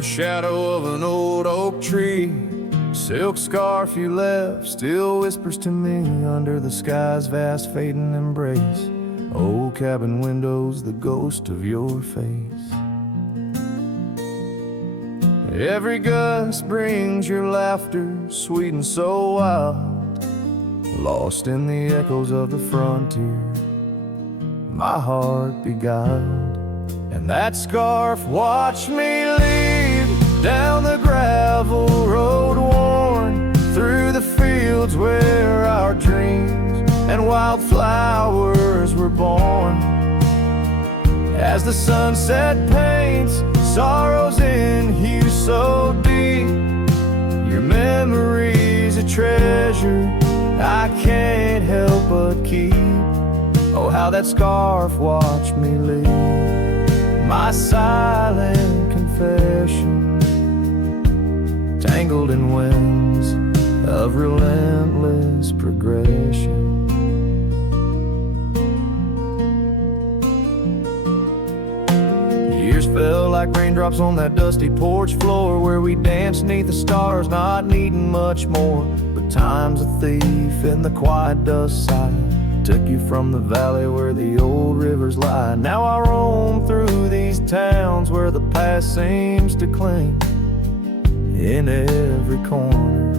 the shadow of an old oak tree. Silk scarf you left still whispers to me under the sky's vast fading embrace. Old cabin windows, the ghost of your face. Every gust brings your laughter, sweet and so wild, lost in the echoes of the frontier, my heart beguiled. And that scarf watched me leave down the gravel road, worn through the fields where our dreams and wildflowers were born. As the sunset paints sorrows in hue so deep, your memory's a treasure I can't help but keep. Oh, how that scarf watched me leave, my silent confession, tangled in winds of relentless progression. Years fell like raindrops on that dusty porch floor where we danced neath the stars, not needing much more. But time's a thief in the quiet dust side, took you from the valley where the old rivers lie. Now I roam through these towns where the past seems to cling. In every corner,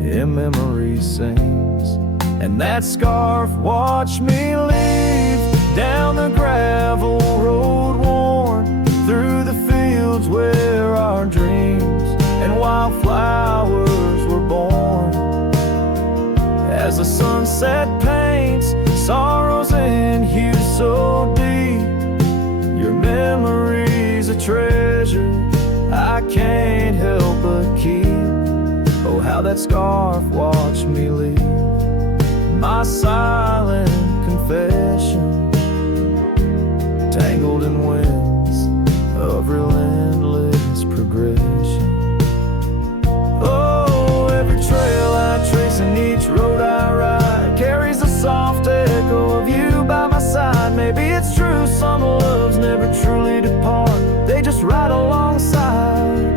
in memory sings. And that scarf watched me leave down the gravel road, worn through the fields where our dreams and wildflowers were born. As the sunset paints sorrows in hue so deep, your memory's a treasure I can't help but keep. Oh, how that scarf watched me leave, my silent confession, tangled in winds of relentless progression. Oh, every trail I trace and each road I ride carries a soft echo of you by my side. Maybe it's true, some loves never truly depart, they just ride alongside,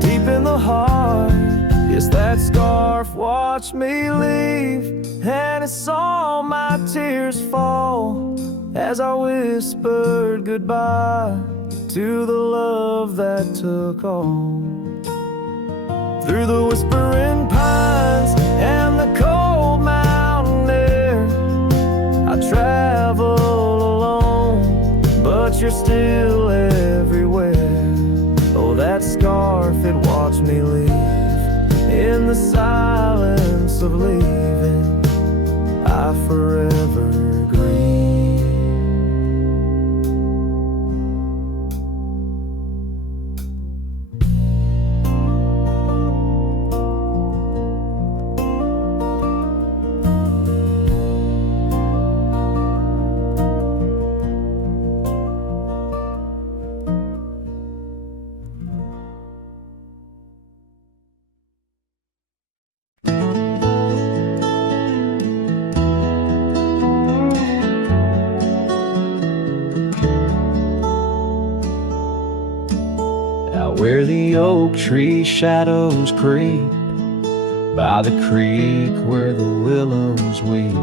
deep in the heart. Yes, that scarf watched me leave, and it saw my tears fall as I whispered goodbye to the love that took all. Through the whispering pines and the cold mountain air, I travel alone, but you're still everywhere. Oh, that scarf, it watched me leave in the silence of leaving, I forever grieve. Where the oak tree shadows creep, by the creek where the willows weep,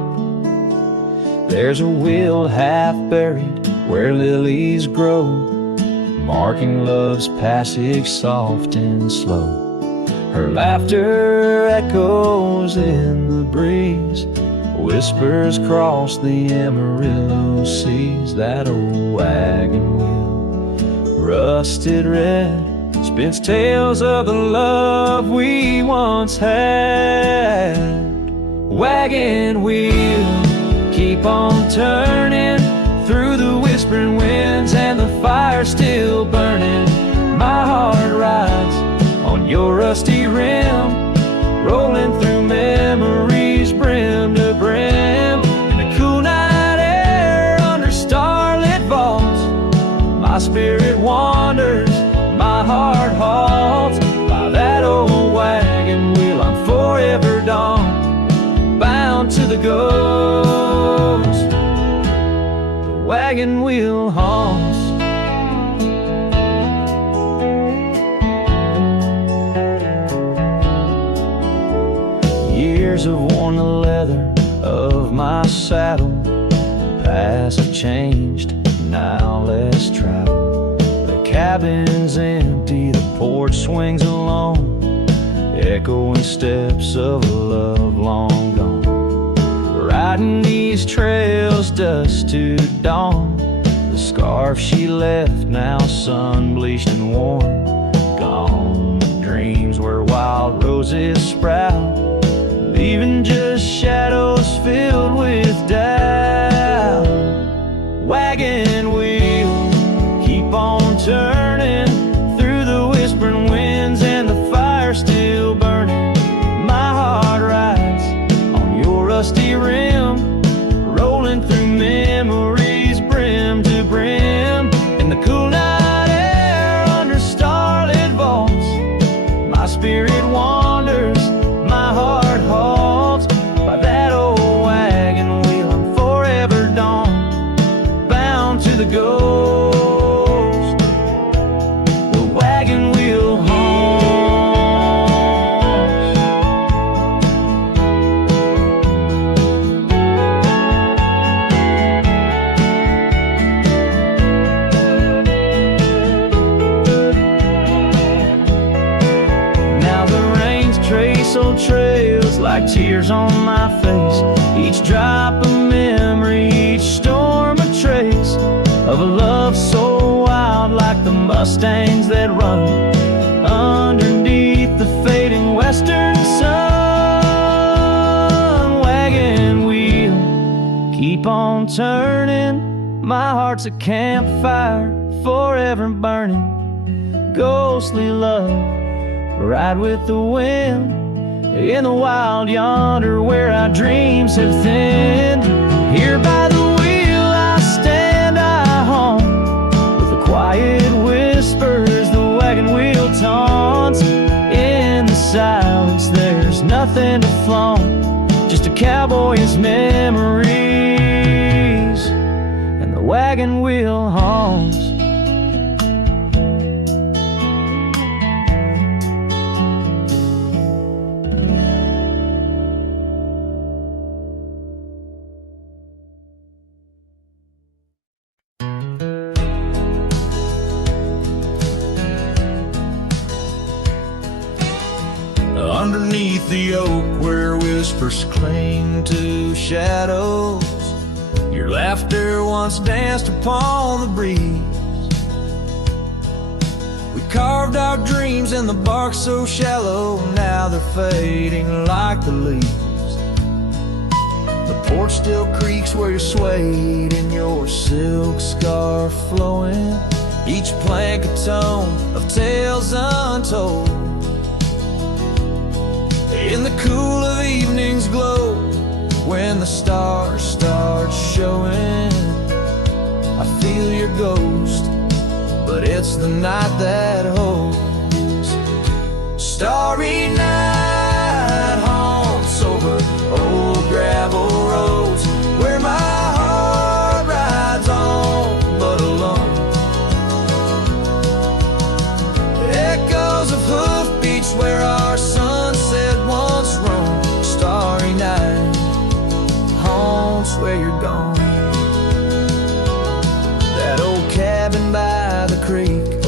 there's a wheel half buried where lilies grow, marking love's passage soft and slow. Her laughter echoes in the breeze, whispers cross the Amarillo seas. That old wagon wheel, rusted red, spins tales of the love we once had. Wagon wheel, keep on turning through the whispering winds and the fire still burning. My heart rides on your rusty rim, rolling through memories brim to brim. In the cool night air under starlit vaults, my spirit wanders, my heart halts. By that old wagon wheel I'm forever done, bound to the ghost the wagon wheel haunts. leather of my saddle. Paths have changed, now let's travel. The cabin's empty, the porch swings alone, echoing steps of a love long gone. Riding these trails dusk to dawn, the scarf she left now sun-bleached and worn. Gone dreams where wild roses sprout, leaving just shadows filled with doubt. Wagon wheel, keep on turning through the whispering winds and the fire still burning. My heart rides on your rusty rim, rolling through memories brim to brim. In the cool night air under starlit vaults, my spirit wanders, my heart halts. By that old wagon wheel I'm forever dawn, bound to the ghost. The wagon wheel haunts. Now the rains trace old trails like tears on my face, each drop a memory, each storm a trace of a love so wild, like the mustangs that run underneath the fading western sun. Wagon wheel, keep on turning, my heart's a campfire forever burning. Ghostly love, ride with the wind in the wild yonder where our dreams have thinned. Here by the wheel I stand, I haunt with the quiet whispers the wagon wheel taunts. In the silence there's nothing to flaunt, just a cowboy's memories, and the wagon wheel haunts. Underneath the oak where whispers cling to shadows, your laughter once danced upon the breeze. We carved our dreams in the bark so shallow, now they're fading like the leaves. The porch still creaks where you're swayed in your silk scarf flowing, each plank a tone of tales untold. In the cool of evening's glow, when the stars start showing, I feel your ghost, but it's the night that holds. Starry night haunts over old gravel roads, where my heart rides on but alone. Echoes of hoofbeats where our sunset once roamed. Starry night haunts where you're gone. That old cabin by the creek,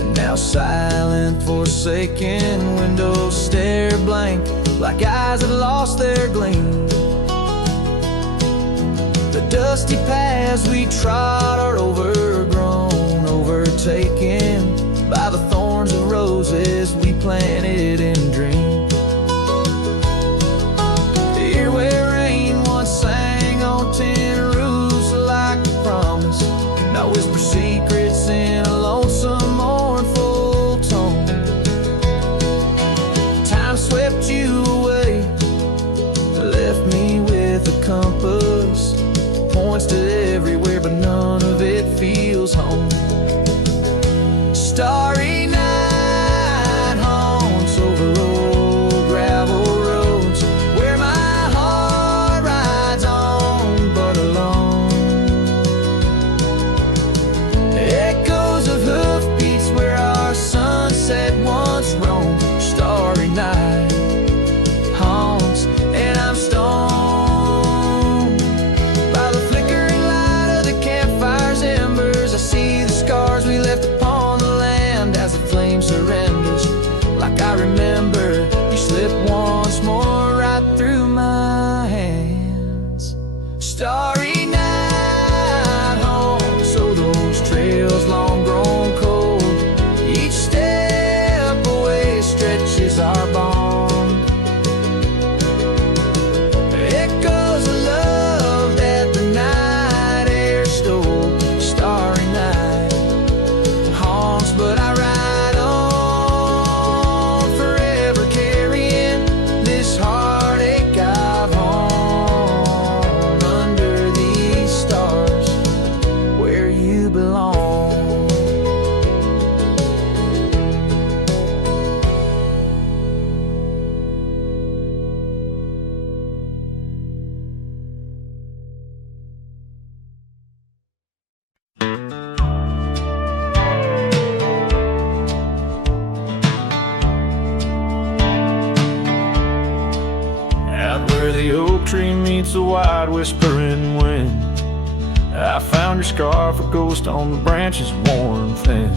and now silent, forsaken, windows stare blank like eyes that lost their gleam. The dusty paths we trod are overgrown, overtaken by the thorns of roses we planted in dreams. Here where rain once sang on tin roofs like a promise, now whisper secrets in a lonesome mournful tone. Time swept you away, left me with a compass, points to everywhere but none of it feels home. Starry night haunts over old gravel roads, where my heart rides on but alone. Echoes of hoofbeats where our sunset once roamed. Starry night haunts, and I'm stoned. starry night home. So those trails long grown cold, each step away stretches our bond. Echoes of love that the night air stole, starry night haunts, but I ride on, forever carrying this heartache I've hung under these stars where you belong. Out where the oak tree meets the wide whispering wind, I found your scarf, a ghost on the branches worn thin.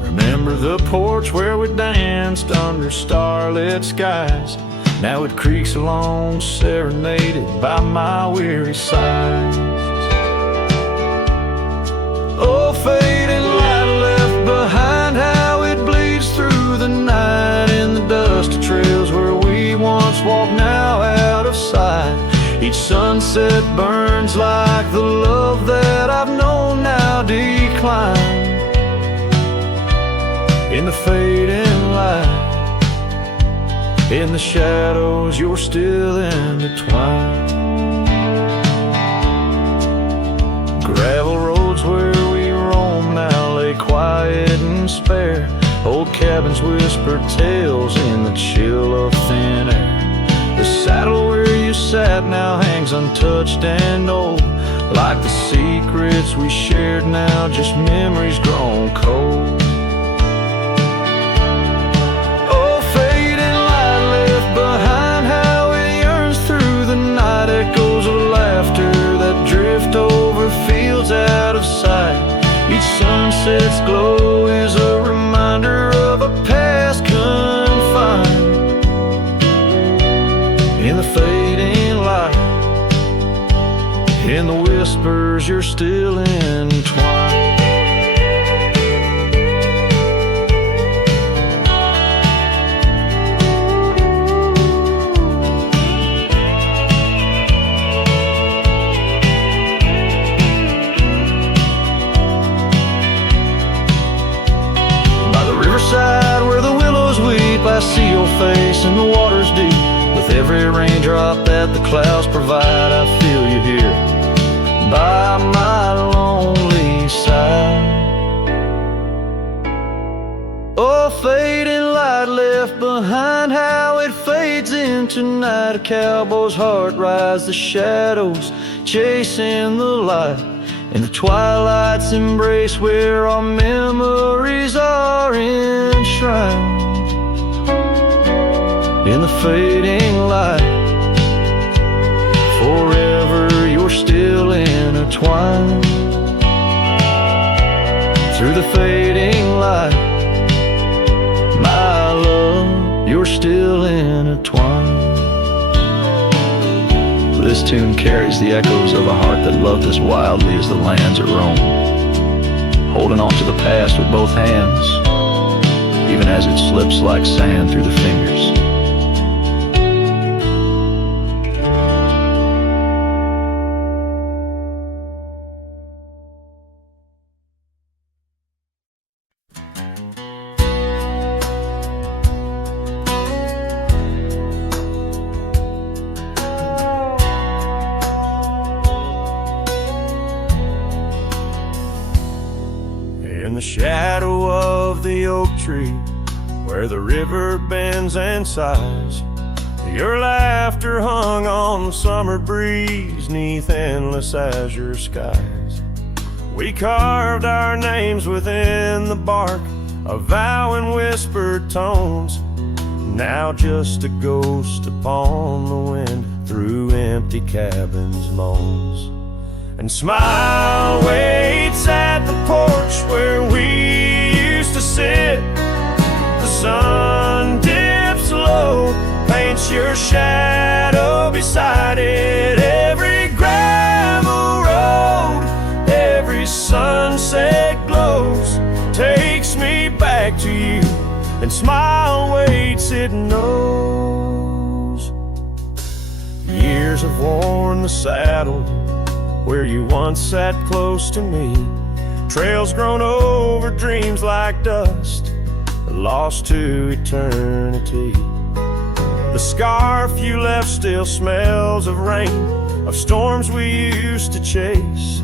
Remember the porch where we danced under starlit skies? Now it creaks along, serenaded by my weary sighs. Oh, fading light left behind, how it bleeds through the night in the dusty trails where we once walked, now out of sight. Each sunset burns like the love that I've known now decline. In the fading light, in the shadows, you're still intertwined. Gravel roads where we roam now lay quiet and spare. Old cabins whisper tales in the chill of thin air. The saddle where you sat now hangs untouched and old, like the secrets we shared now just memories grown cold. Oh, fading light left behind, how it yearns through the night. Echoes of laughter that drift over fields out of sight. Each sunset's glow is a reminder of a past confined. In the fading light, in the whispers, you're still entwined. By the riverside where the willows weep, I see your face in the water's deep. With every raindrop that the clouds provide, I feel you here by my lonely side. Oh, fading light left behind, how it fades into night. A cowboy's heart rides the shadows, chasing the light. In the twilight's embrace where our memories are enshrined. In the fading light, forever you're still intertwined. Through the fading light, my love, you're still intertwined. This tune carries the echoes of a heart that loved as wildly as the lands it roamed, holding on to the past with both hands, even as it slips like sand through the fingers. In the shadow of the oak tree, where the river bends and sighs, your laughter hung on the summer breeze, 'neath endless azure skies. We carved our names within the bark, a vow in whispered tones, now just a ghost upon the wind through empty cabins' moans. And smile waits at the porch where we used to sit. The sun dips low, paints your shadow beside it. Every grass and smile waits, it knows. Years have worn the saddle where you once sat close to me. Trails grown over dreams like dust, lost to eternity. The scarf you left still smells of rain, of storms we used to chase,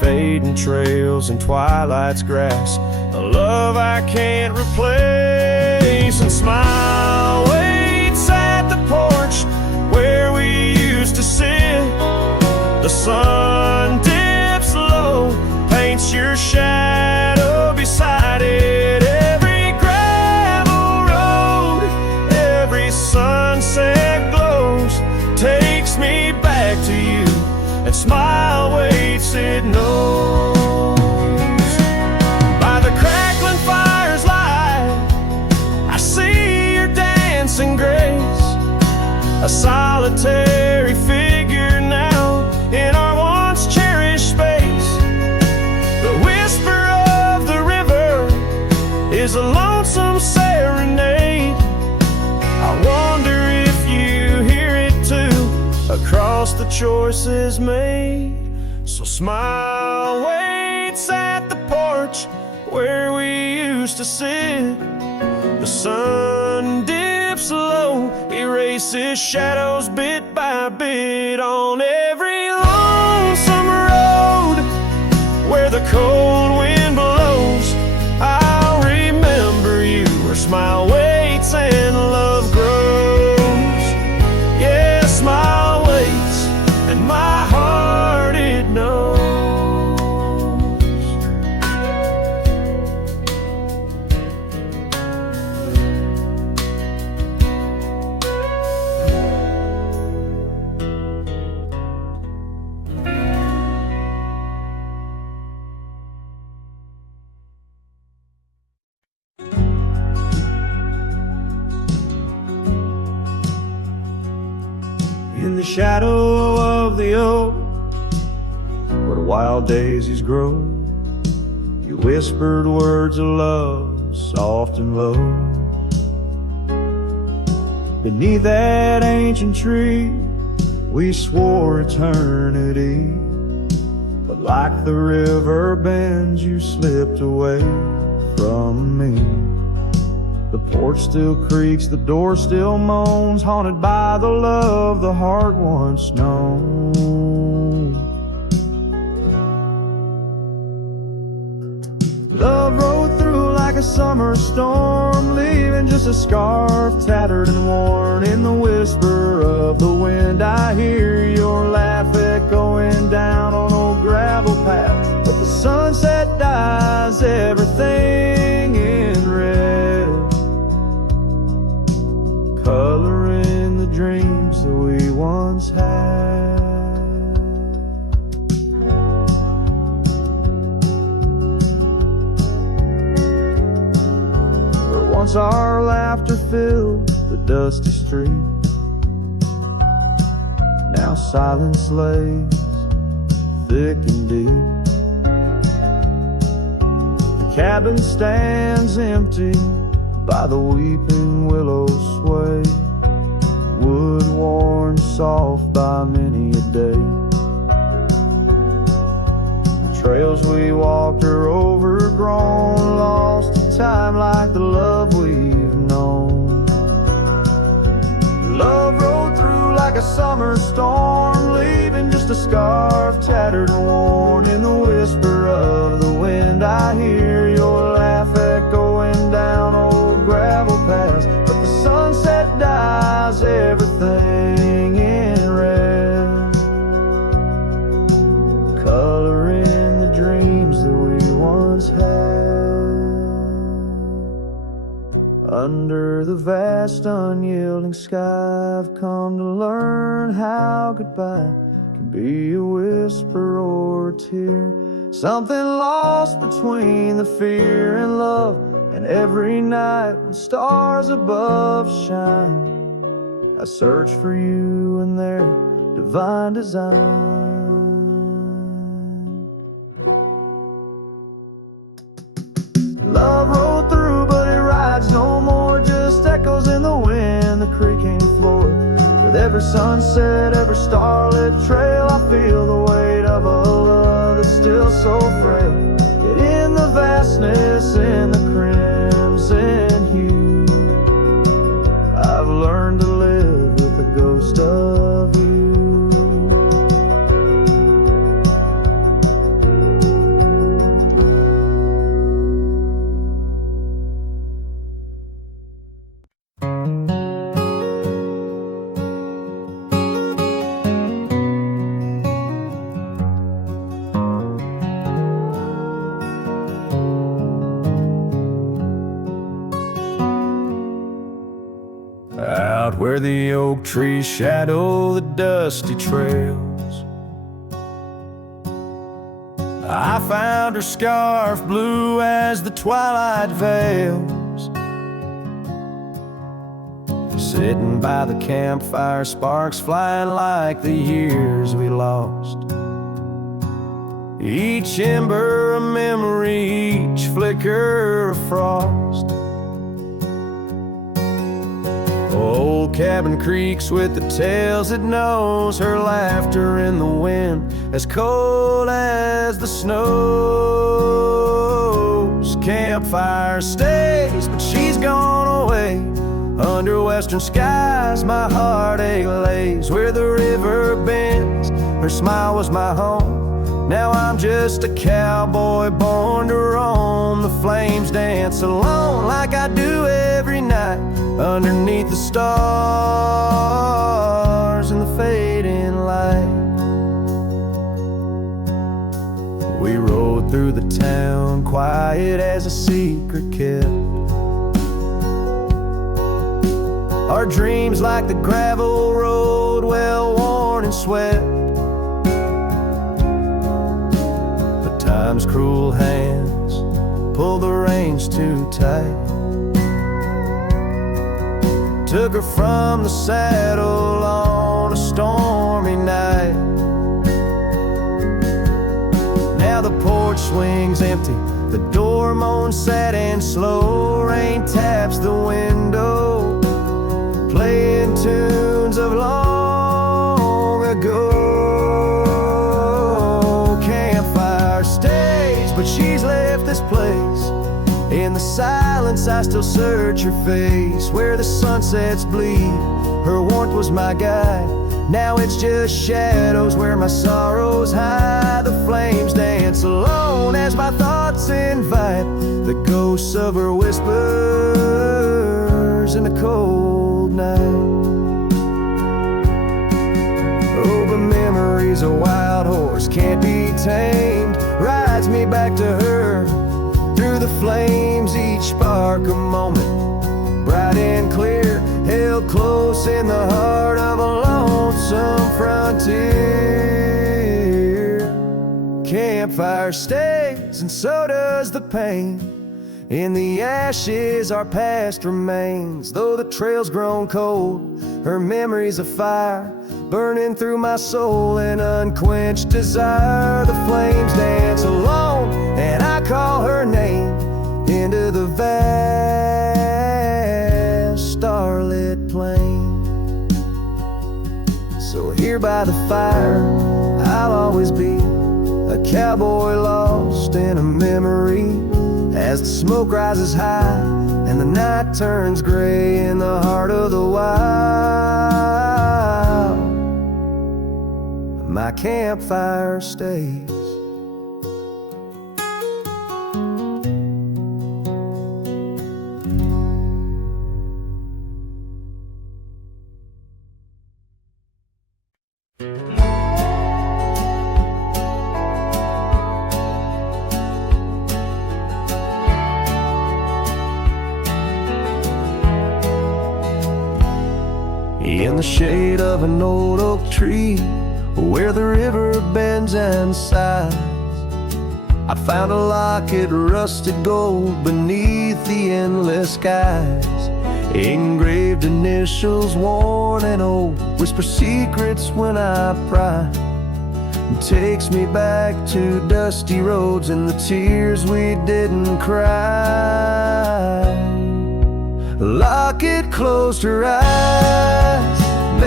fading trails and twilight's grass, a love I can't replace. And smile waits at the porch where we used to sit. The sun dips low, paints your shadow beside it. Every gravel road, every sunset glows, takes me back to you, and smile waits, it knows. By the crackling fire's light, I see your dancing grace, a solitary figure now in our once cherished space. The whisper of the river is a lonesome serenade. I wonder if you hear it too, across the choices made. So smile waits at the porch where we used to sit. The sun dips low, erases shadows bit by bit on every lonesome road where the cold wind blows. I'll remember you where smile waits and love grows. Yeah, smile waits and my heart it knows. In the shadow of the oak, where wild daisies grow, you whispered words of love, soft and low. Beneath that ancient tree, we swore eternity, but like the river bends, you slipped away from me. The porch still creaks, the door still moans, haunted by the love the heart once known. Love rode through like a summer storm, leaving just a scarf tattered and worn. In the whisper of the wind, I hear your laugh echoing down on old gravel path. But the sunset dyes everything in red, coloring the dreams that we once had. Where once our laughter filled the dusty street, now silence lays thick and deep. The cabin stands empty by the weeping willow sway, wood worn soft by many a day. The trails we walked are overgrown, lost to time like the love we've known. Love rode through like a summer storm, leaving just a scarf tattered and worn. In the whisper of the wind, I hear your laugh echoing down old gravel paths. But the sunset dyes everything in red, coloring the dreams that we once had. Under the vast unyielding sky, I've come to learn how goodbye can be a whisper or a tear, something lost between the fear and love. And every night when stars above shine, I search for you in their divine design. Love rode through, but it rides every sunset, every starlit trail, I feel the weight of a love that's still so frail. Yet in the vastness, in the crimson hue, I've learned to live with the ghost of you. Out where the oak trees shadow the dusty trails, I found her scarf blue as the twilight veils. Sitting by the campfire, sparks flying like the years we lost. Each ember a memory, each flicker a frost. Old cabin creaks with the tales it knows, her laughter in the wind as cold as the snows. Campfire stays, but she's gone away. Under western skies my heartache lays. Where the river bends, her smile was my home. Now I'm just a cowboy born to roam. The flames dance alone like I do every night, underneath the stars and the fading light. We rode through the town, quiet as a secret kept. Our dreams like the gravel road, well worn and swept. But time's cruel hands pulled the reins too tight. Took her from the saddle on a stormy night. Now the porch swings empty, the door moans sad and slow. Rain taps the window, playing tunes of long ago. Campfire stays, but she's left this place. In the silence I still search her face. Where the sunsets bleed, her warmth was my guide. Now it's just shadows where my sorrows hide. The flames dance alone as my thoughts invite the ghosts of her whispers in the cold night. Oh, but memory's a wild horse, can't be tamed. Rides me back to her through the flames, each spark a moment, bright and clear, held close in the heart of a lonesome frontier. Campfire stays, and so does the pain. In the ashes our past remains. Though the trail's grown cold, her memory's a fire, burning through my soul in unquenched desire. The flames dance alone, and I call her name into the vast starlit plain. So here by the fire I'll always be, a cowboy lost in a memory. As the smoke rises high and the night turns gray in the heart of the wild, my campfire stays. In the shade of an old oak tree, where the river bends and sighs, I found a locket, rusted gold beneath the endless skies. Engraved initials, worn and old, whisper secrets when I pry. It takes me back to dusty roads and the tears we didn't cry. Locket closed her eyes,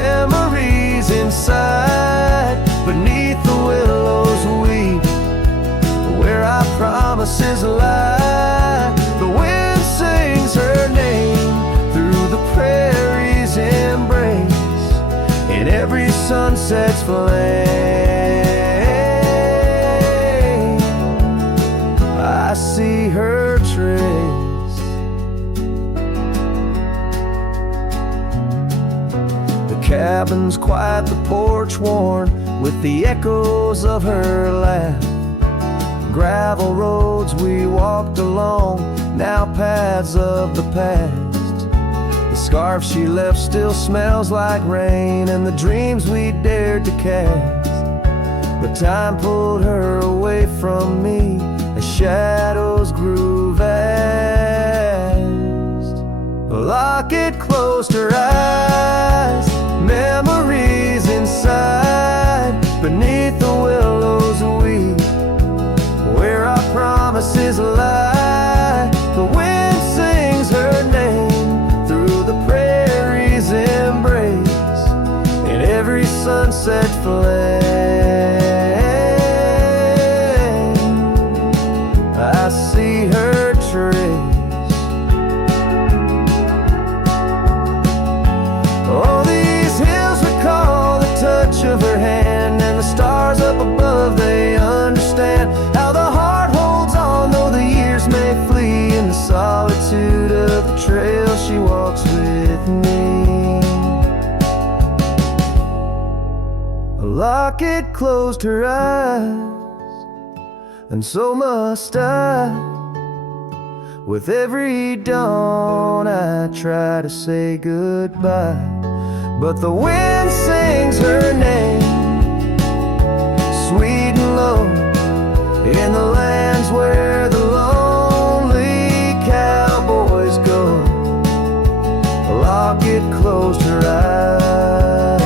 memories inside, beneath the willows weep, where our promises lie. The wind sings her name through the prairie's embrace, in every sunset's flame I see her trace. The cabin's quiet, the porch worn with the echoes of her laugh. Gravel roads we walked along, now paths of the past. The scarf she left still smells like rain, and the dreams we dared to cast. But time pulled her away from me as shadows grew vast. The locket closed her eyes, memories inside, beneath the willows weep, where our promises lie. The wind sings her name through the prairie's embrace, in every sunset flame I see her trace. Oh, these hills recall the touch of her hand, and the stars up above, they understand how the heart holds on, though the years may flee. In the solitude of the trail she walks with me. A locket closed her eyes, and so must I. With every dawn I try to say goodbye, but the wind sings her name, sweet and low, in the lands where the lonely cowboys go. A locket closed her eyes,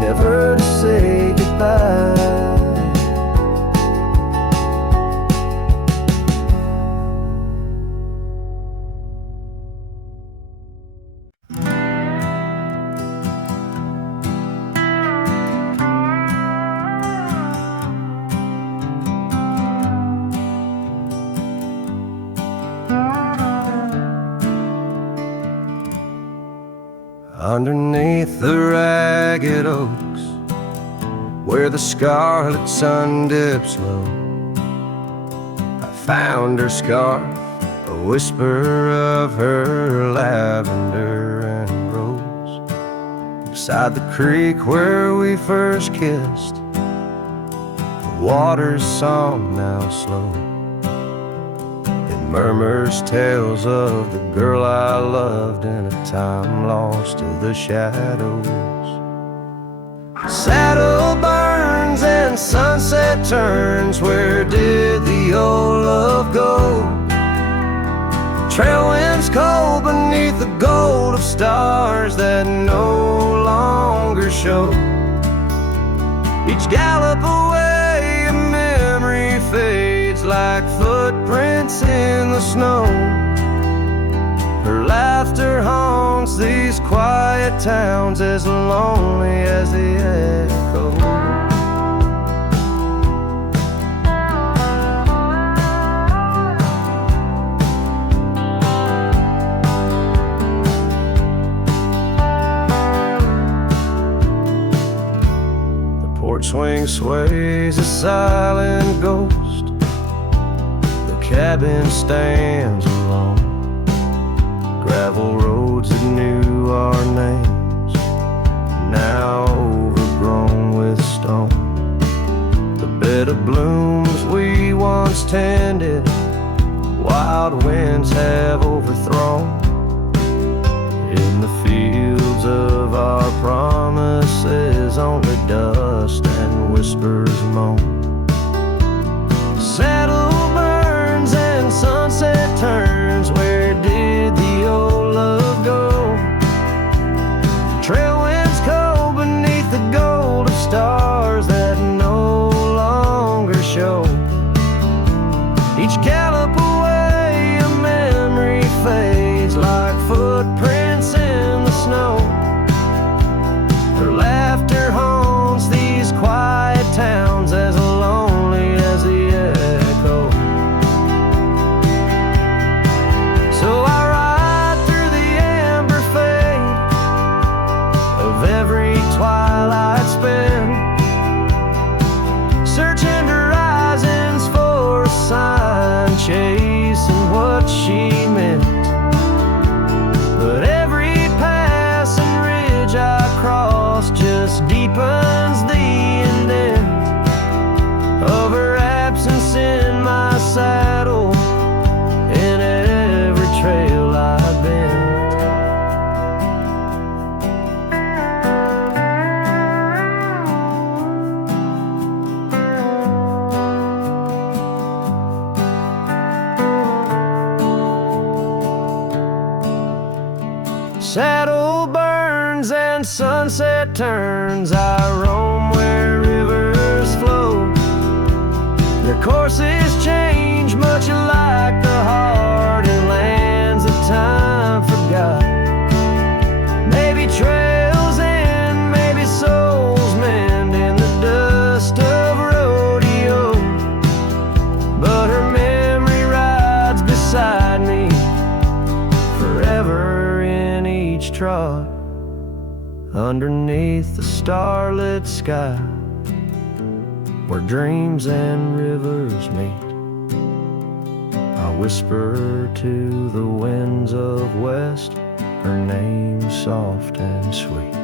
never to say goodbye. Underneath the ragged oaks, where the scarlet sun dips low, I found her scarf, a whisper of her lavender and rose. Beside the creek where we first kissed, the water's song now slow, it murmurs tales of the girl I loved in a time lost to the shadows. Saddle burns and sunset turns, where did the old love go? Trail winds cold beneath the gold of stars that no longer show. Each gallop away a memory fades like footprints in the snow. Her laughter haunts these quiet towns, as lonely as the echo. The porch swing sways a silent ghost, the cabin stands alone. Gravel roads that knew our names, now overgrown with stone. The bed of blooms we once tended, wild winds have overthrown. In the fields of our promises, only dust and whispers moan. Saddle burns and sunset turns, where did the old love go? Trail winds cold beneath the gold of stars that no longer show. Each gallop away a memory fades like footprints in lost just deepens the indent of her absence in my saddle, in every trail I've been. Saddle burns and sunset turns, I roam where rivers flow. Their courses change, much like the heart in lands that time forgot. Maybe trails end, maybe souls mend in the dust of rodeo, but her memory rides beside me forever in each trot, underneath the starlit sky, where dreams and rivers meet. I whisper to the winds of west, her name soft and sweet.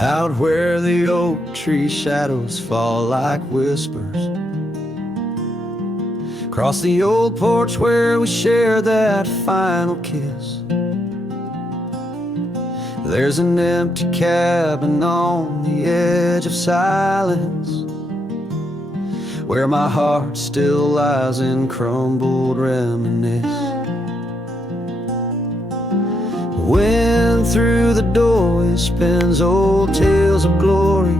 Out where the oak tree shadows fall like whispers, across the old porch where we share that final kiss, there's an empty cabin on the edge of silence, where my heart still lies in crumbled reminisce. Wind through the doorway spins old tales of glory,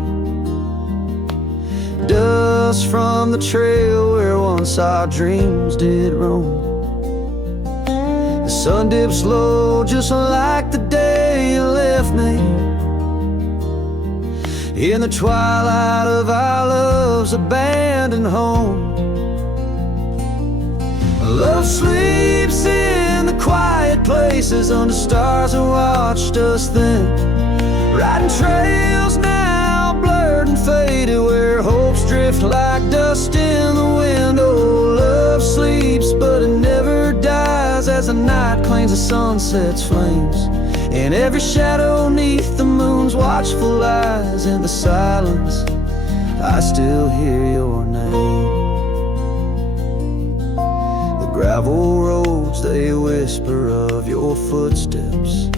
dust from the trail where once our dreams did roam. The sun dips low just like the day you left me, in the twilight of our love's abandoned home. Love sleeps in the quiet places under stars that watched us then, riding trails now blurred and faded where hopes drift like dust in the wind. Oh, love sleeps but it never dies as the night claims the sunset's flames, in every shadow neath the moon's watchful eyes. In the silence I still hear your name. Gravel roads, they whisper of your footsteps.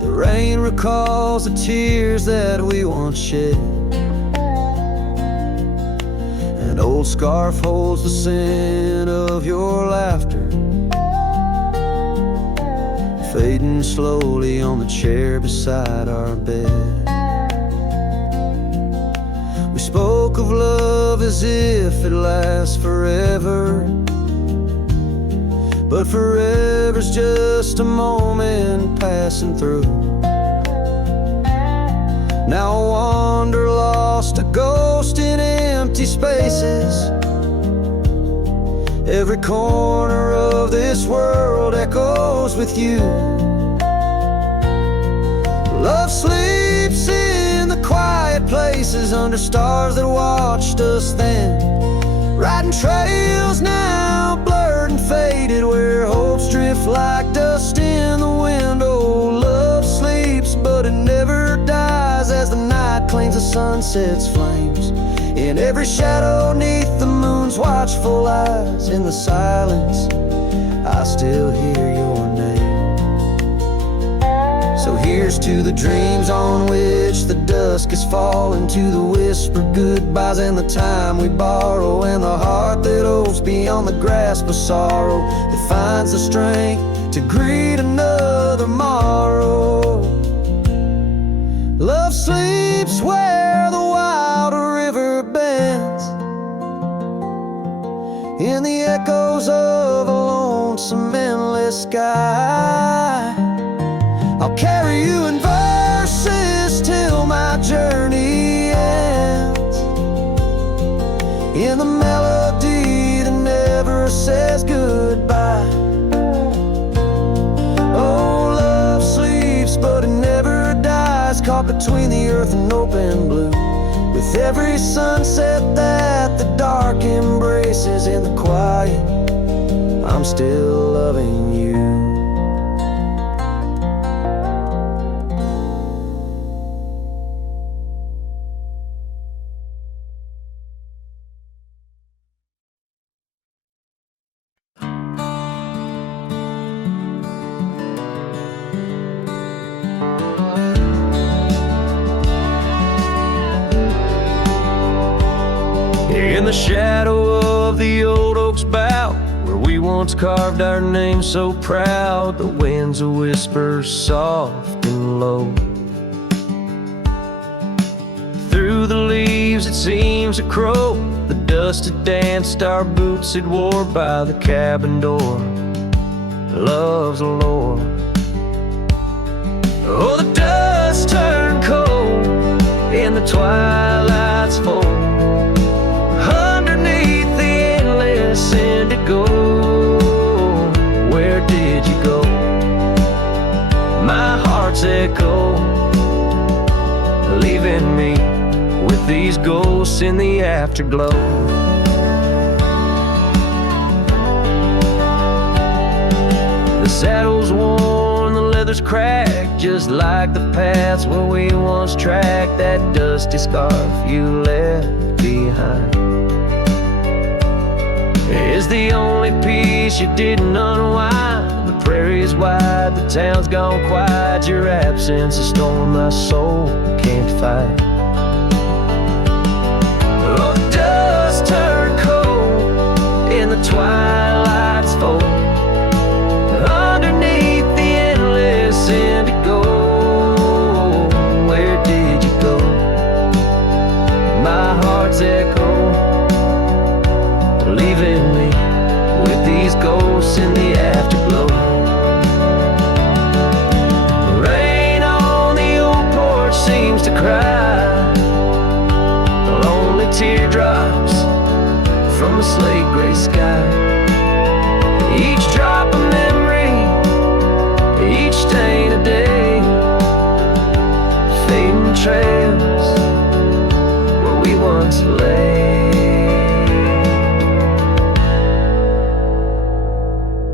The rain recalls the tears that we once shed. An old scarf holds the scent of your laughter, fading slowly on the chair beside our bed. We spoke of love as if it lasts forever, but forever's just a moment passing through. Now I wander lost, a ghost in empty spaces. Every corner of this world echoes with you. Love sleeps in the quiet places under stars that watched us then, riding trails now blurred and faded where hopes drift like dust in the wind. Oh, love sleeps but it never dies as the night claims the sunset's flames, in every shadow neath the moon's watchful eyes. In the silence I still hear your name. So here's to the dreams on which the dusk is falling, to the whispered goodbyes and the time we borrow, and the heart that hopes beyond the grasp of sorrow, that finds the strength to greet another morrow. Love sleeps where the wild river bends, in the echoes of a lonesome endless sky. I'll carry you in verses till my journey ends, in the melody that never says goodbye. Oh, love sleeps but it never dies, 'cause caught between the earth and open blue. With every sunset that the dark embraces, in the quiet, I'm still loving you. In the shadow of the old oak's bough, where we once carved our name so proud, the wind's a whisper soft and low. Through the leaves it seems a crow, the dust had danced our boots had wore by the cabin door. Love's a lore. Oh, the dust turned cold in the twilight's fold. Indigo, where did you go? My heart's echo, leaving me with these ghosts in the afterglow. The saddle's worn, the leather's cracked, just like the paths where we once tracked. That dusty scarf you left behind is the only piece you didn't unwind. The prairie's wide, the town's gone quiet. Your absence, a storm my soul can't fight. Oh, the dust turned cold in the twilight's fold. Underneath the endless indigo, where did you go? My heart's echo, leaving me with these ghosts in the afterglow. Rain on the old porch seems to cry, lonely teardrops from a slate gray sky. Each drop a memory, each stain a day, fading trails where we once lay.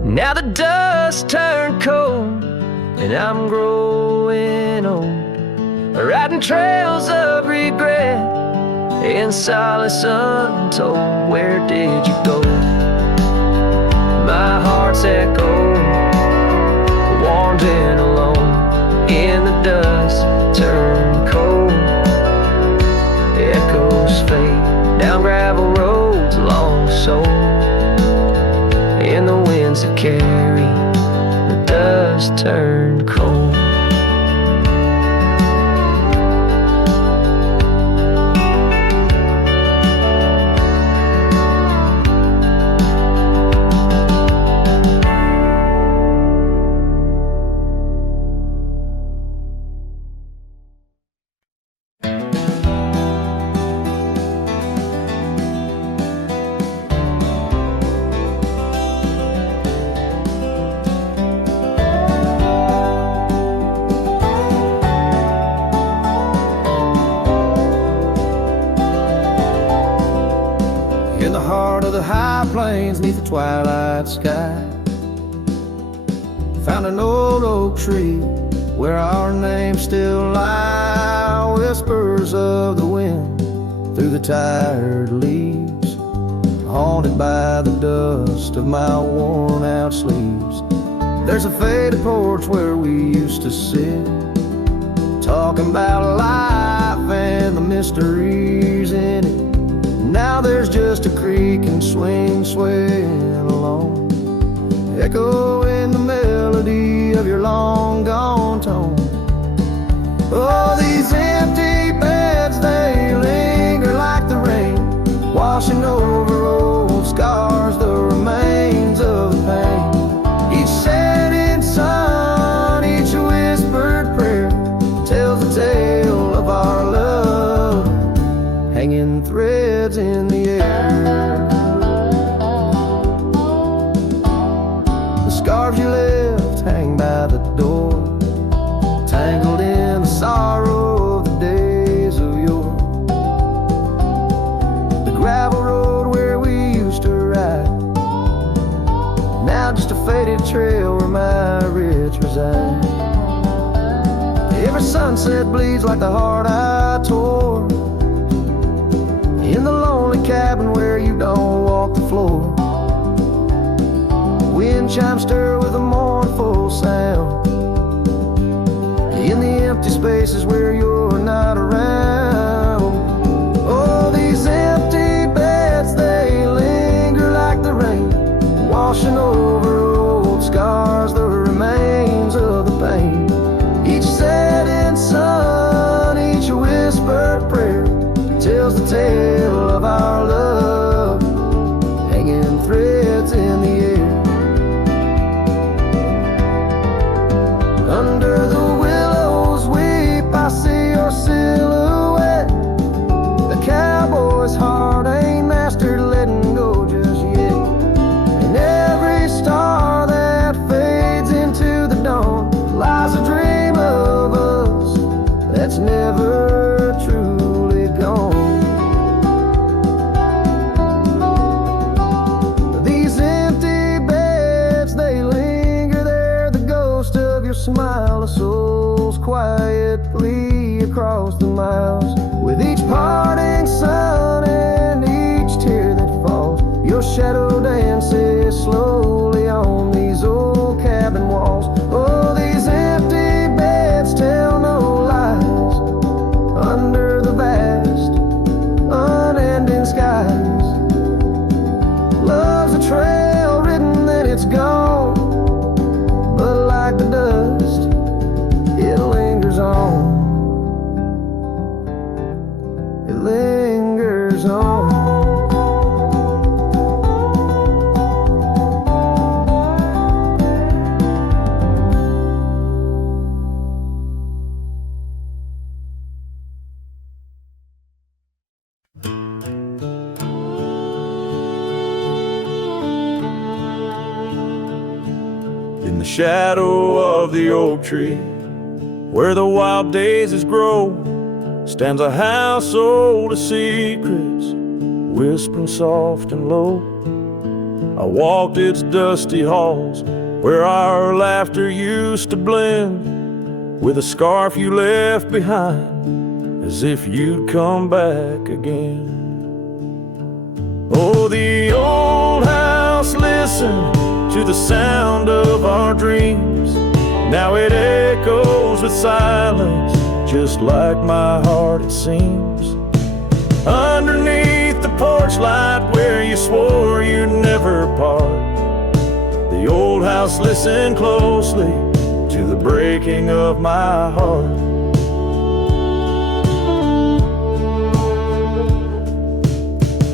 Now the dust turned cold and I'm growing old, riding trails of regret in solace untold. Where did you go? My heart's echo, wandering alone in the dust turned cold. Echoes fade down gravel roads long so, in the winds that carry the dust turned cold. In the heart of the high plains, neath the twilight sky, found an old oak tree where our names still lie. Whispers of the wind through the tired leaves, haunted by the dust of my worn out sleeves. There's a faded porch where we used to sit, talking about life and the mysteries in it. Now there's just a creak and swing swaying along, echoing the melody of your long gone tone. Oh, these empty beds, they linger like the rain, washing over old scars, the remains of the pain. Each setting sun, each whispered prayer tells the tale of our love, hanging threads in the air. The scarves you left hang by the door, tangled in the sorrow sunset bleeds like the heart I tore. In the lonely cabin where you don't walk the floor. Wind chimes stir with a mournful sound. In the empty spaces where you're not around. Oh, these empty beds, they linger like the rain, washing over old scars, the remains of the pain. Each setting sun, each whispered prayer tells the tale of our love, hanging threads in the air. Under the willows weep, I see your silhouette. The cowboy's heart ain't mastered letting go just yet. And every star that fades into the dawn lies a dream of us that's never truly gone. These empty beds, they linger there, the ghost of your smile, a soul's quietly across the miles. With each parting sun and each tear that falls, your shadow dances slowly on these old cabin walls. Oh, these empty beds tell no lies under the vast, unending skies. Love's a trail written, then it's gone, but like the dust, it lingers on. It lingers on. In the shadow of the oak tree, where the wild daisies grow, stands a house old of secrets, whispering soft and low. I walked its dusty halls, where our laughter used to blend with a scarf you left behind, as if you'd come back again. Oh, the old house listened to the sound of our dreams. Now it echoes with silence, just like my heart it seems. Underneath the porch light where you swore you'd never part, the old house listened closely to the breaking of my heart.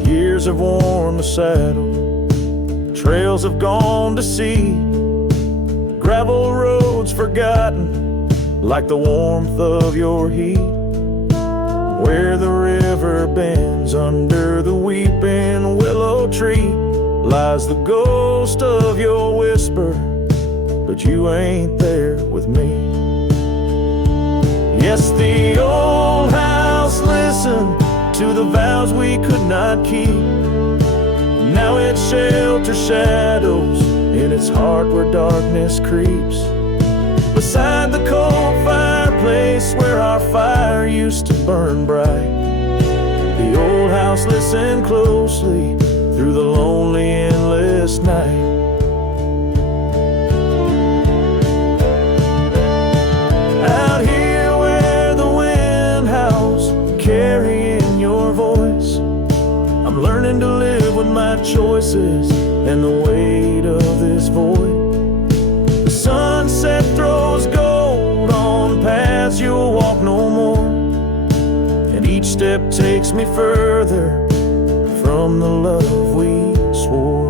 Years have worn the saddle, trails have gone to seed, gravel roads forgotten like the warmth of your heat. Where the river bends under the weeping willow tree lies the ghost of your whisper, but you ain't there with me. Yes, the old house listened to the vows we could not keep. Now it shelters shadows in its heart where darkness creeps. Beside the cold fireplace where our fire used to burn bright, the old house listened closely through the lonely endless night. Out here where the wind howls, carrying your voice, I'm learning to live with my choices and the weight of this void. The sunset throws gold on paths you'll walk no more, and each step takes me further from the love we swore.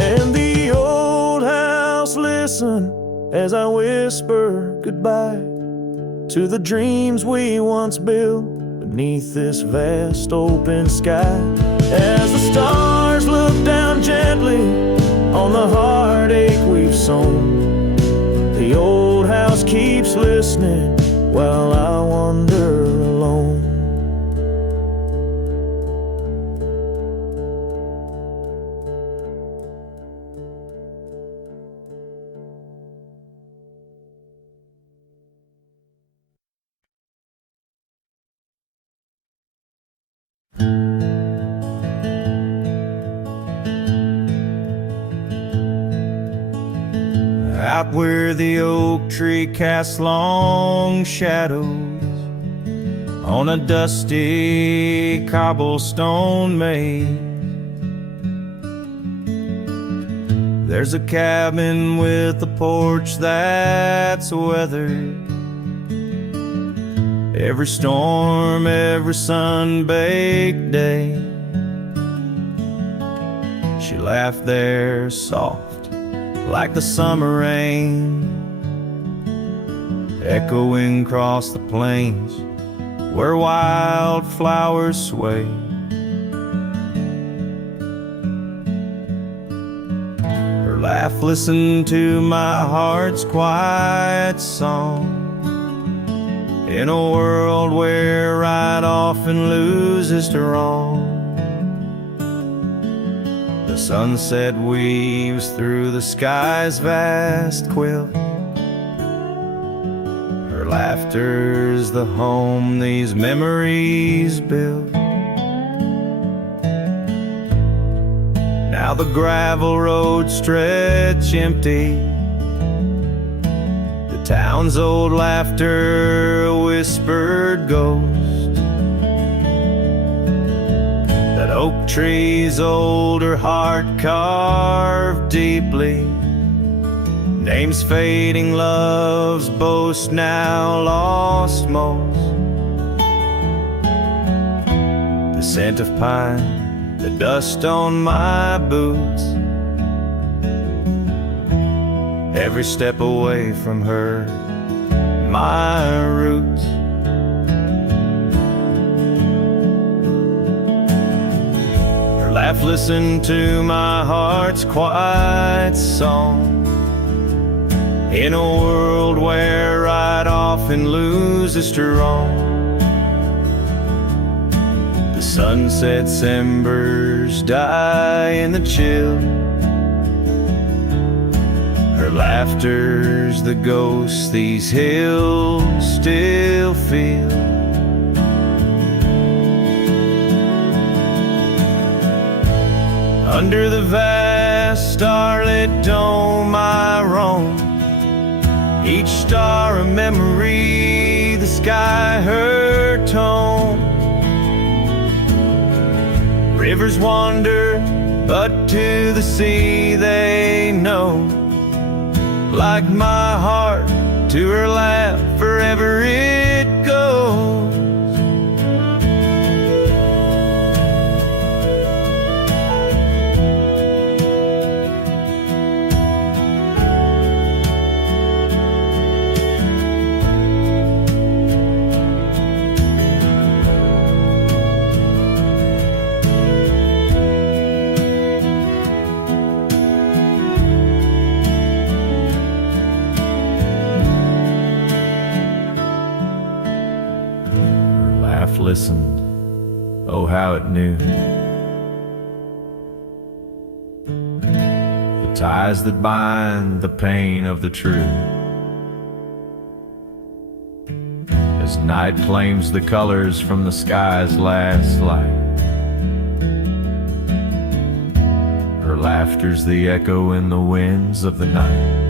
And the old house listen as I whisper goodbye to the dreams we once built beneath this vast open sky. As the stars look down gently on the heartache we've sown, the old house keeps listening while I wander alone. out where the oak tree casts long shadows on a dusty cobblestone maze. There's a cabin with a porch that's weathered every storm, every sun-baked day. She laughed there soft like the summer rain, echoing across the plains where wildflowers sway. Her laugh listened to my heart's quiet song, in a world where right often loses to wrong. The sunset weaves through the sky's vast quilt. Her laughter's the home these memories build. Now the gravel roads stretch empty, the town's old laughter a whispered ghost. That oak tree's older heart carved deeply, names fading, love's boast now lost most. The scent of pine, the dust on my boots, every step away from her, my roots. Her laugh listened to my heart's quiet song, in a world where right often loses to wrong. The sunset's embers die in the chill, her laughter's the ghost these hills still feel. Under the vast starlit dome I roam, each star a memory, the sky her tone. Rivers wander, but to the sea they know, like my heart to her laugh wherever it goes. Listened, oh how it knew the ties that bind the pain of the true. As night claims the colors from the sky's last light, her laughter's the echo in the winds of the night.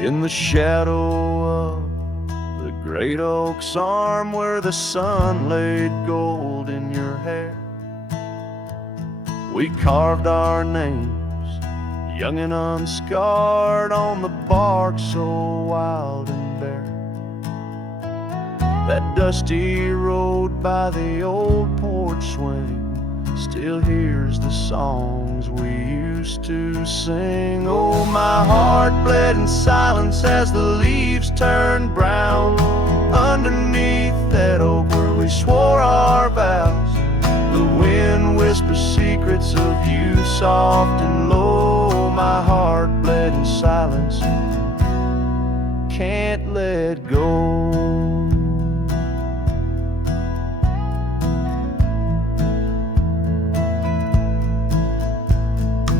In the shadow of the Great oak's arm where the sun laid gold in your hair. We carved our names, young and unscarred, on the bark so wild and bare. That dusty road by the old porch swing still hears the songs we used to sing. Oh, my heart bled in silence as the leaves turned brown underneath that oak where we swore our vows. The wind whispers secrets of you soft and low. My heart bled in silence, can't let go.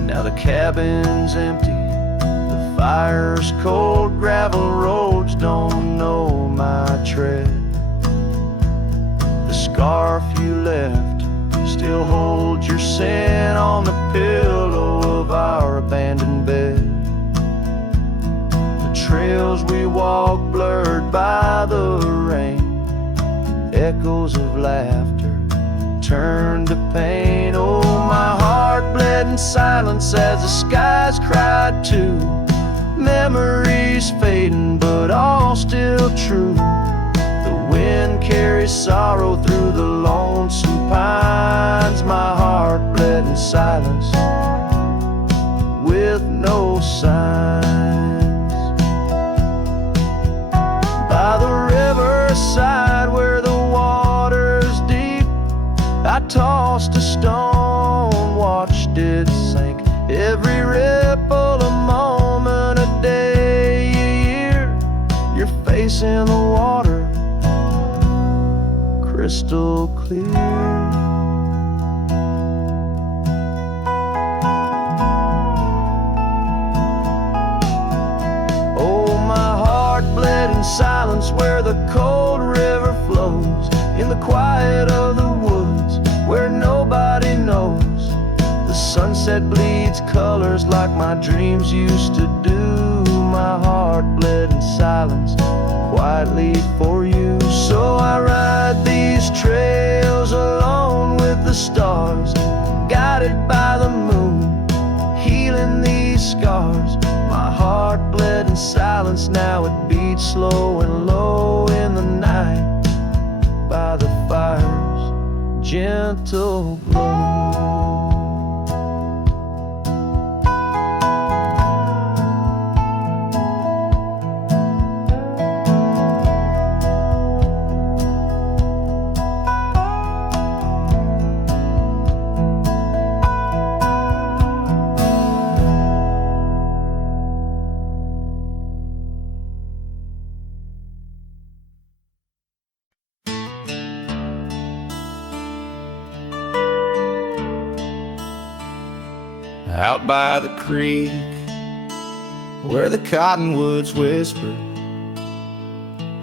Now the cabin's empty, the fire's cold, gravel roads don't know my tread. The scarf you left still holds your scent on the pillow of our abandoned bed. The trails we walk blurred by the rain, echoes of laughter turned to pain. Oh, my heart bled in silence as the skies cried too. Memories fading, but all still true. The wind carries sorrow through the lonesome pines. My heart bled in silence with no signs. By the riverside where the water's deep, I tossed a stone, watched it sink. Every ripple a moment, a day, a year. Your face in the water, crystal clear. Oh, my heart bled in silence where the cold river flows, in the quiet of the woods where nobody knows. The sunset bleeds colors like my dreams used to do. My heart bled in silence quietly for you. So I ride these trails alone with the stars, guided by the moon, healing these scars. My heart bled in silence, now it beats slow and low in the night by the fire's gentle glow. Out by the creek, where the cottonwoods whisper,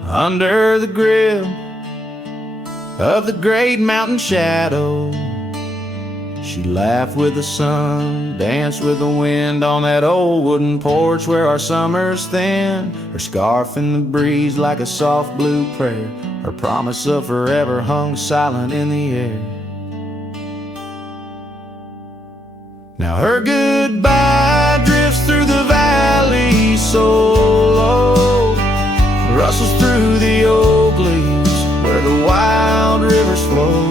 under the grip of the great mountain shadow, she laughed with the sun, danced with the wind on that old wooden porch where our summers thin. Her scarf in the breeze like a soft blue prayer, her promise of forever hung silent in the air. Now her goodbye drifts through the valley so low, rustles through the oak leaves where the wild rivers flow.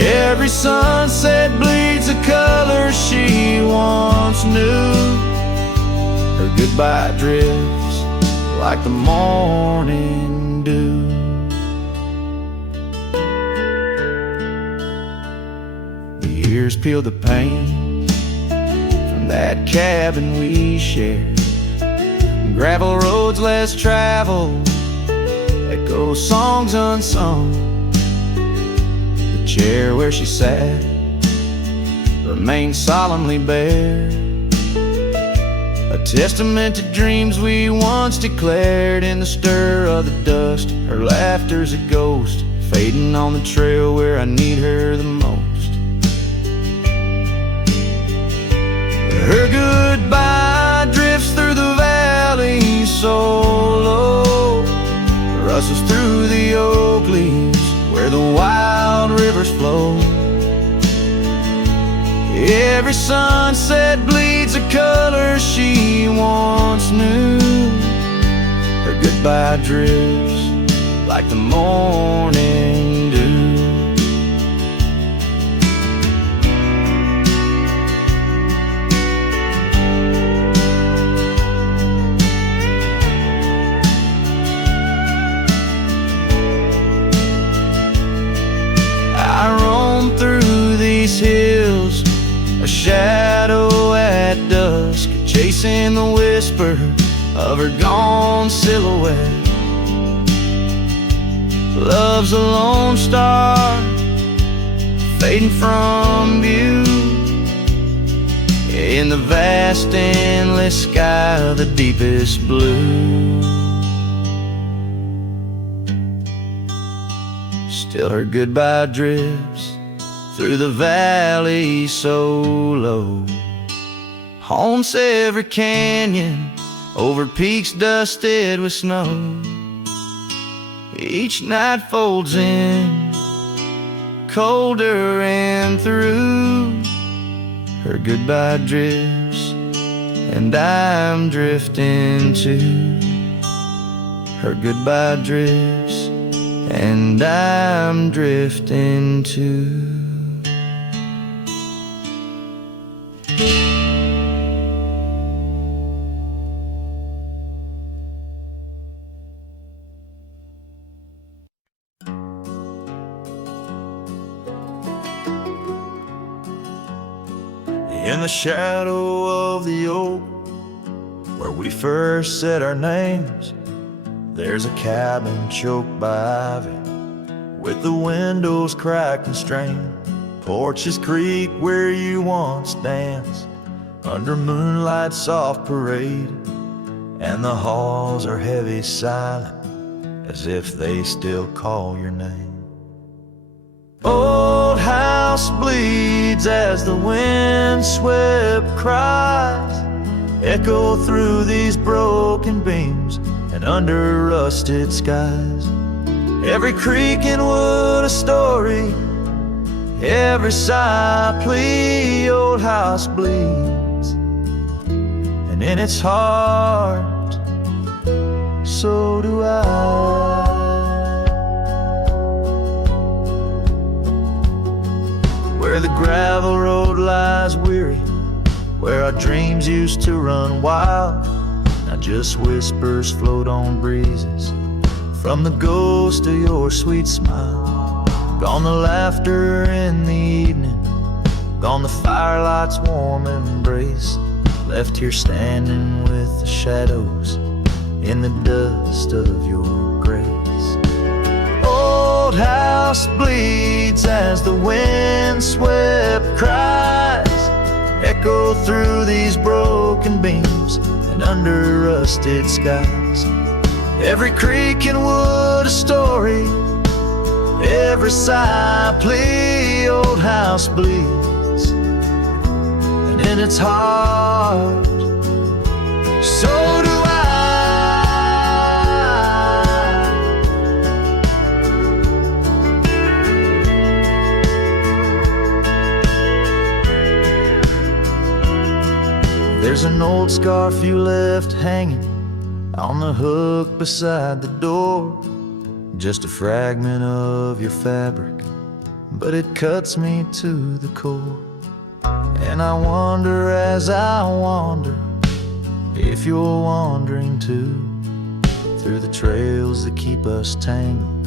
Every sunset bleeds a color she once knew. Her goodbye drifts like the morning dew. Years peeled the paint from that cabin we shared. Gravel roads less traveled, echo songs unsung. The chair where she sat remained solemnly bare, a testament to dreams we once declared. In the stir of the dust, her laughter's a ghost, fading on the trail where I need her the most. Her goodbye drifts through the valley so low, Every sunset bleeds a color she once knew. Her goodbye drifts like the morning dew. I roam through these hills, a shadow at dusk, chasing the whisper of her gone silhouette. Love's a lone star, fading from view, in the vast endless sky of the deepest blue. Still her goodbye drifts through the valley so low, haunts every canyon, over peaks dusted with snow. Each night folds in, colder and through. Her goodbye drifts, and I'm drifting too. Her goodbye drifts, and I'm drifting too. In the shadow of the oak, where we first said our names, there's a cabin choked by ivy, with the windows cracked and strained. Porches creak where you once danced, under moonlight's soft parade, and the halls are heavy silent, as if they still call your name. Old house bleeds as the wind-swept cries echo through these broken beams and under rusted skies. Every creak in wood a story, every sigh a plea. Old house bleeds, and in its heart, so do I. Where the gravel road lies weary, where our dreams used to run wild, now just whispers float on breezes from the ghost of your sweet smile. Gone the laughter in the evening, gone the firelight's warm embrace, left here standing with the shadows in the dust of your grace. Old house bleeds as the wind-swept cries echo through these broken beams and under rusted skies. Every creak in wood a story, every sigh a plea. Old house bleeds, and in its heart, so do I. There's an old scarf you left hanging on the hook beside the door, just a fragment of your fabric, but it cuts me to the core. And I wonder as I wander, if you're wandering too, through the trails that keep us tangled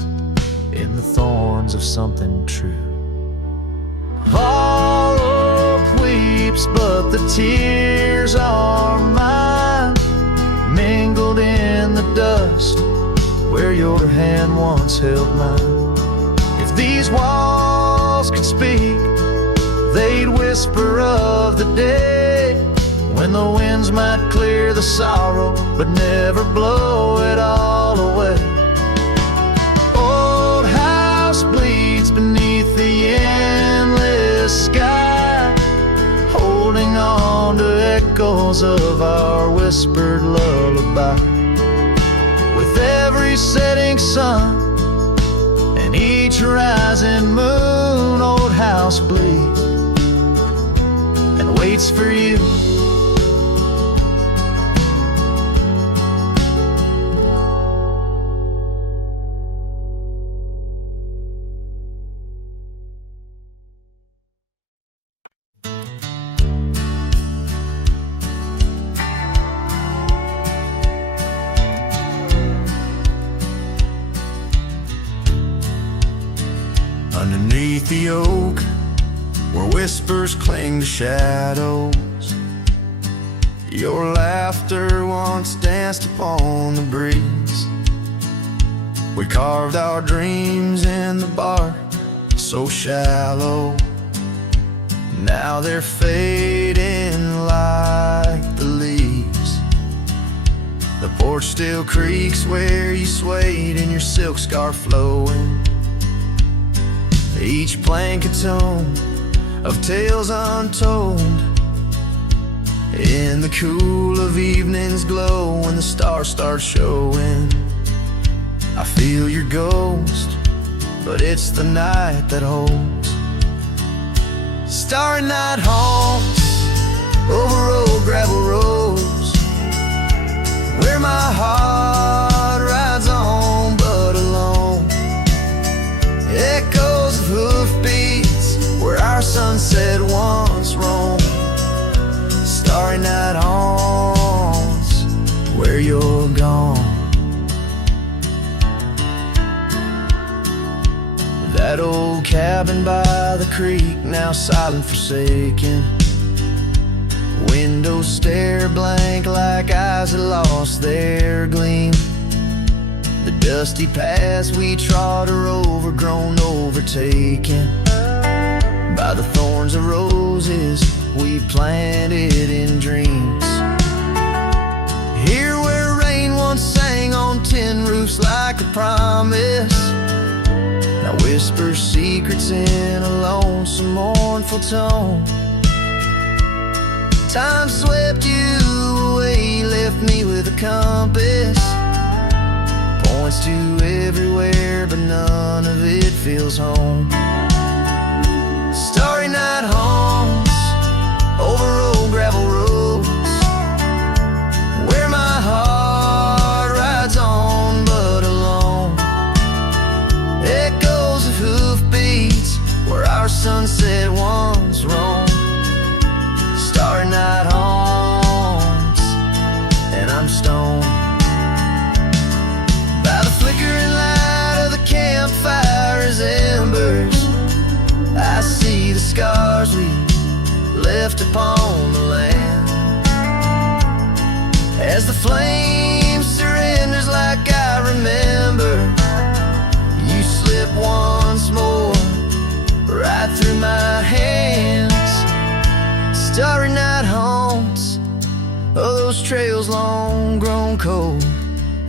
in the thorns of something true. All hope weeps, but the tears are mine, mingled in the dust where your hand once held mine. If these walls could speak, they'd whisper of the day when the winds might clear the sorrow but never blow it all away. Old house bleeds beneath the endless sky, holding on to echoes of our whispered lullaby. With every setting sun and each rising moon, old house bleeds, and waits for you. Underneath the oak, where whispers cling to shadows, your laughter once danced upon the breeze. We carved our dreams in the bark, so shallow. Now they're fading like the leaves. The porch still creaks where you swayed in your silk scarf flowing. Each plank a tone of tales untold. In the cool of evening's glow, when the stars start showing, I feel your ghost, but it's the night that holds. Starry night haunts over old gravel roads, where my heart rides on but alone. Echoes of hoofbeats where our sunset once roamed. Starry night haunts where you're gone. That old cabin by the creek, now silent, forsaken. Windows stare blank like eyes that lost their gleam. The dusty paths we trod are overgrown, overtaken by the thorns of roses we planted in dreams. Here where rain once sang on tin roofs like a promise, now whispers secrets in a lonesome, mournful tone. Time swept you away, left me with a compass. Points to everywhere, but none of it feels home. Starry night haunts over old gravel roads, where my heart rides on but alone. Echoes of hoofbeats where our sunset once roamed. Starry night haunts, and I'm stoned. Flickering light of the campfire as embers, I see the scars we left upon the land. As the flame surrenders like I remember, you slip once more right through my hands. Starry night haunts, oh, those trails long grown cold.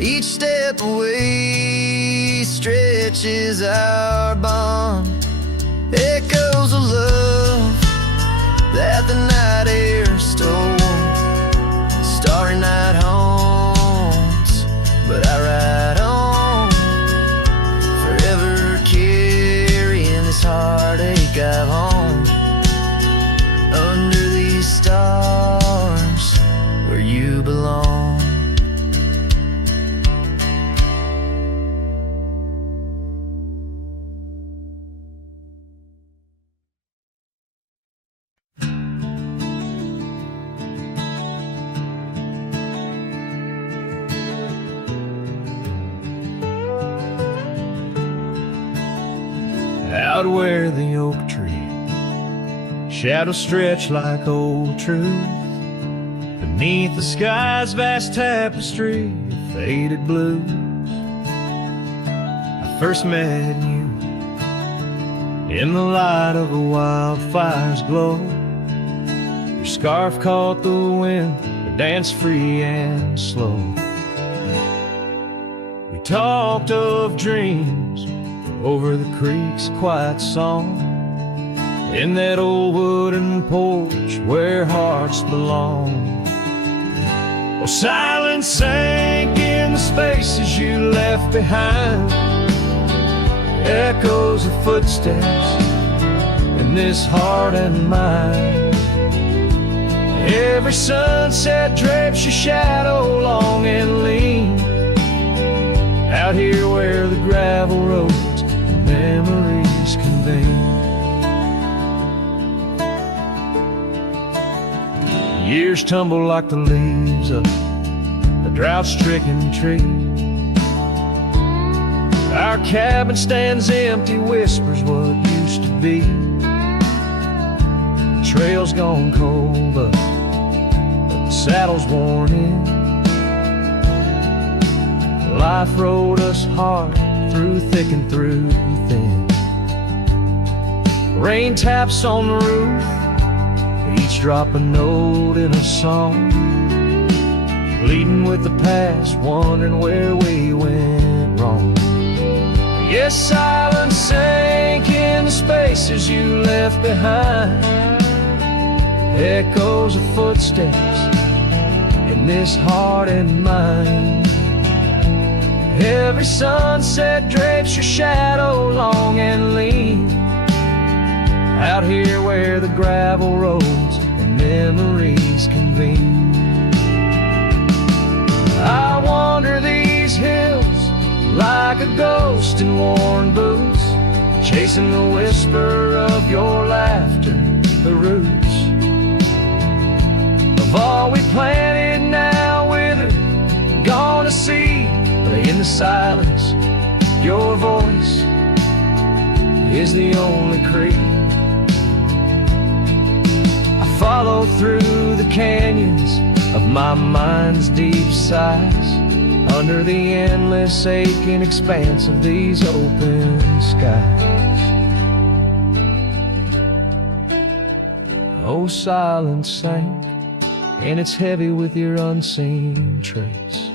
Each step away stretches our bond. Echoes of love that the night air stole. Starry night haunts, but I ride on, forever carrying this heartache I've owned. Under these stars where you belong. Out where the oak tree shadows stretch like old truth, beneath the sky's vast tapestry of faded blues, I first met you in the light of a wildfire's glow. Your scarf caught the wind, but danced free and slow. We talked of dreams over the creek's quiet song, in that old wooden porch where hearts belong. Oh, silence sank in the spaces you left behind, echoes of footsteps in this heart and mind. Every sunset drapes your shadow long and lean, out here where the gravel roads and memories convene. Years tumble like the leaves of a drought-stricken tree. Our cabin stands empty, whispers what used to be. The trail's gone cold, but the saddle's worn in. Life rode us hard through thick and through thin. Rain taps on the roof, each drop a note in a song, pleading with the past, wondering where we went wrong. Yes, silence sank in the spaces you left behind, echoes of footsteps in this heart and mind. Every sunset drapes your shadow long and lean, out here where the gravel roads and memories convene. I wander these hills like a ghost in worn boots, chasing the whisper of your laughter, the roots of all we planted now withered, gone to seed. But in the silence, your voice is the only creed. I follow through the canyons of my mind's deep sighs, under the endless aching expanse of these open skies. Oh, silence sank, and it's heavy with your unseen trace.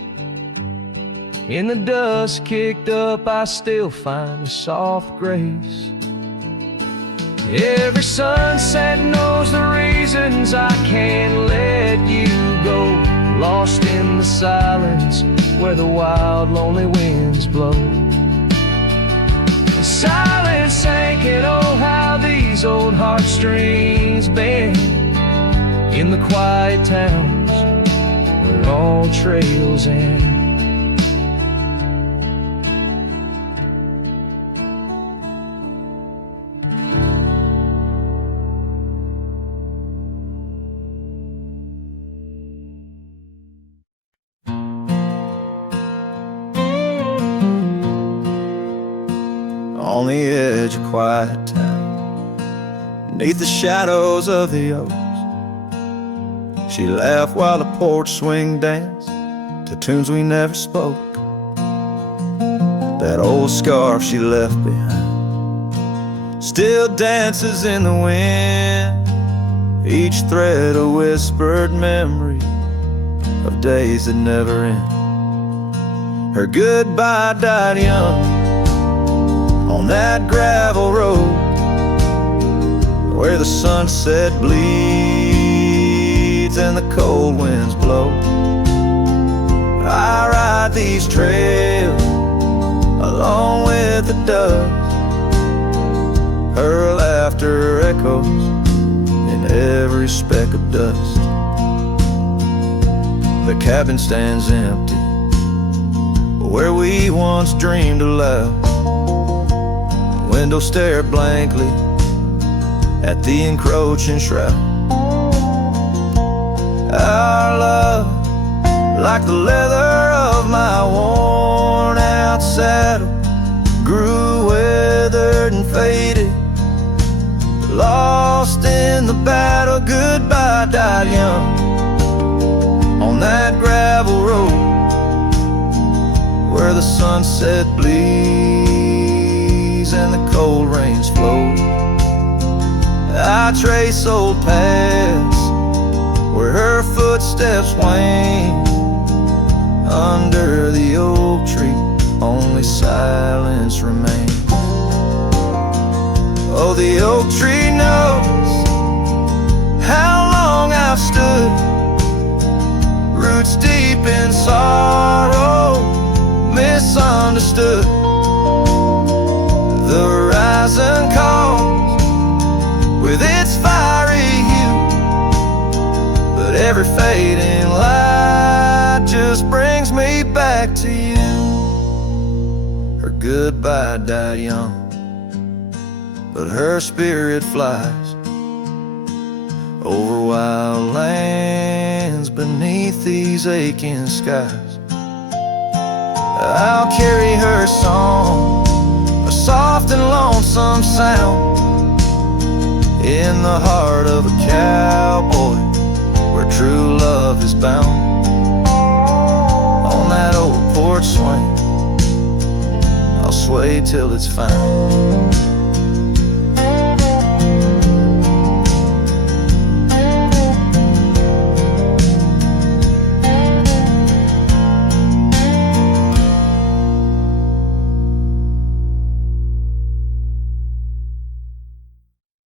In the dust kicked up, I still find a soft grace. Every sunset knows the reasons I can't let you go, lost in the silence where the wild, lonely winds blow. The silence sank, and oh, how these old heartstrings bend in the quiet towns where all trails end. On the edge of quiet town, beneath the shadows of the oaks, she laughed while the porch swing danced to tunes we never spoke. That old scarf she left behind still dances in the wind, each thread a whispered memory of days that never end. Her goodbye died young on that gravel road where the sunset bleeds and the cold winds blow. I ride these trails along with the dust, her laughter echoes in every speck of dust. The cabin stands empty where we once dreamed aloud. Window stare blankly at the encroaching shroud. Our love, like the leather of my worn out saddle, grew withered and faded, lost in the battle. Goodbye died young on that gravel road where the sunset bleeds and the cold rains flow. I trace old paths where her footsteps wane. Under the oak tree, only silence remains. Oh, the oak tree knows how long I've stood, roots deep in sorrow, misunderstood. The horizon calls with its fiery hue, but every fading light just brings me back to you. Her goodbye died young, but her spirit flies over wild lands beneath these aching skies. I'll carry her song, a soft and lonesome sound, in the heart of a cowboy where true love is bound. On that old porch swing, I'll sway till it's found.